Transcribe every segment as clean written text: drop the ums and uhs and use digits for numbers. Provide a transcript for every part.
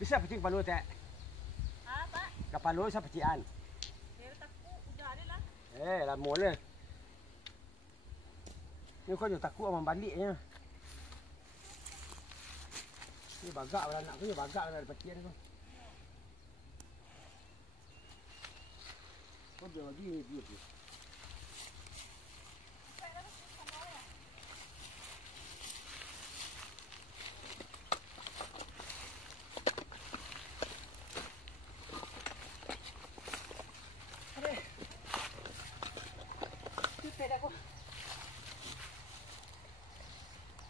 Bisa pecing palu tak? Apa? Kapal lu sa pecian. Dia takut udah ada lah. Lama lah. Ni kau jangan takut orang baliknya. Ni bagak lah anak aku ni, bagak lah ada pecian tu. Kau dia lagi ni dia tu.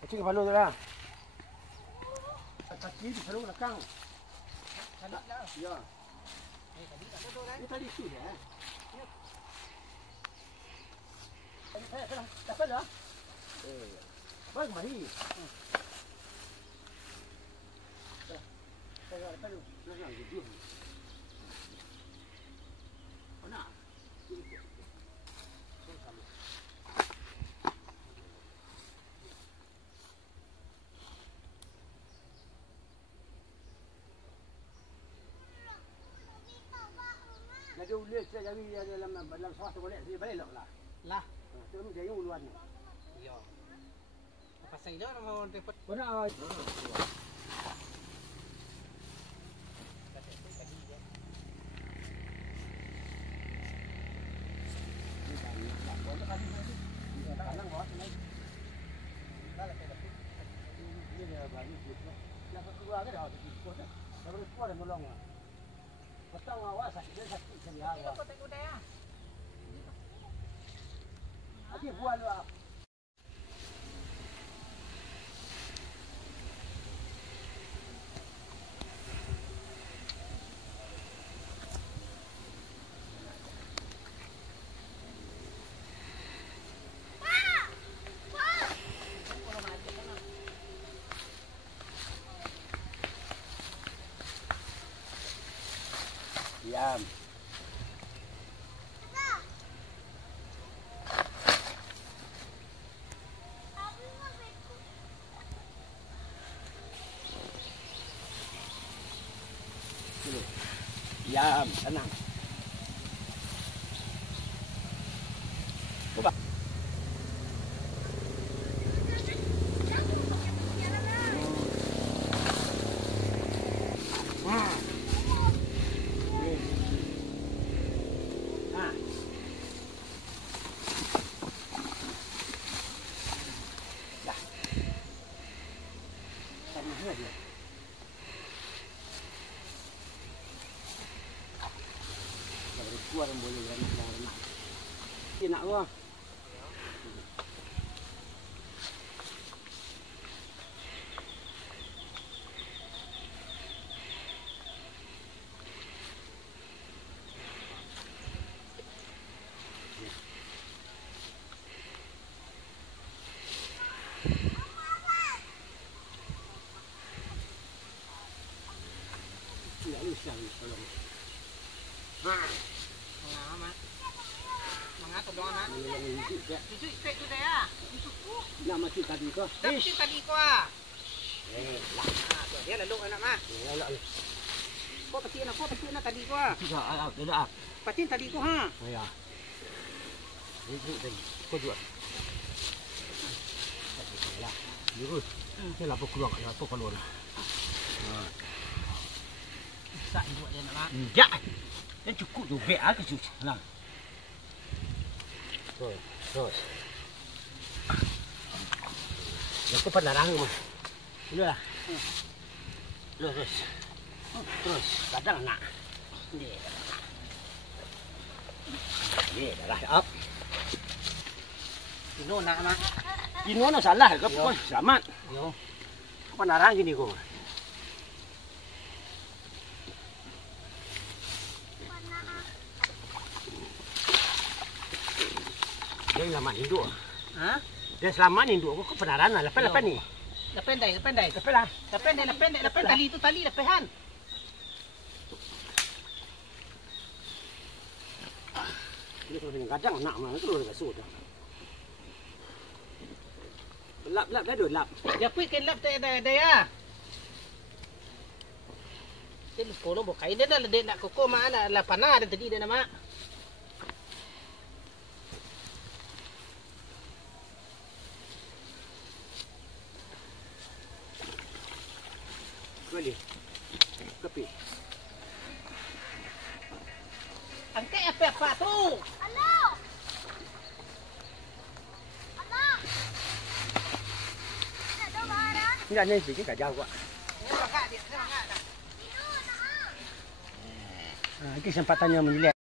Pecing palu tu lah. Kaki di palu belakang. Kanak dah. Ya. Tadi tak ada tu kan? Ini tadi tu ya. Dapat dah. Baik mari. Saya dapat tu. Nak video. Mana? Dia ulis saya cari dalam sawah tu boleh balik lah. Lah. Tu dia yang uluan. Ya. Pasang dia mau dapat. Mana? Petang awak sakit selia. Kau tengok dia. Adik buat lu. Diam. Diam, tenang. Coba. Keluar boleh renang. Dia nak gua. Ya, lu siang tolong. Mengapa dong anak? Itu ikut tu dia. Itu tu. Nak mati tadi kau. Tapi tadi kau ah. Lah. Dia lalu anak mah. Ya, Kau pasti nak tadi kau ah. Tidak. Pasti tadi kau ha. Ya. Ini tadi. Kau jual. Lah. Lurus. Saya lapor keluar, lapor keluar. Sak buat dia nak mak. Enggak. Dia cukup tu beg ah ke susah. Nah. Terus. Aku pada larang mah. Itulah. Terus. Kadang nak. Ni dah up. Ino nak mak. Ini mana salah ke? Kau selamat. Yo. Apa larang gini kau? Dia selamat induk. Ha? Dia selamat induk. Kau penaran lah. Lepas ni. Lependai. Lepas lah. Lependai tali itu tali lepehan. Ini kalau dengan kadang nak mana tu orang kasut. Lap dah dua lap. Dia pui kan lap dia ya. Kulo bo kain dia dah ledek nak koko mana lah panah dan tadi dia nama. Boleh. Kepi. Angkat apa tu? Halo. Halo. Ada barang. Enggak nih sih enggak jauh kok. Dia angkat dia, angkat dah. Nah, ini kesempatannya menjelek.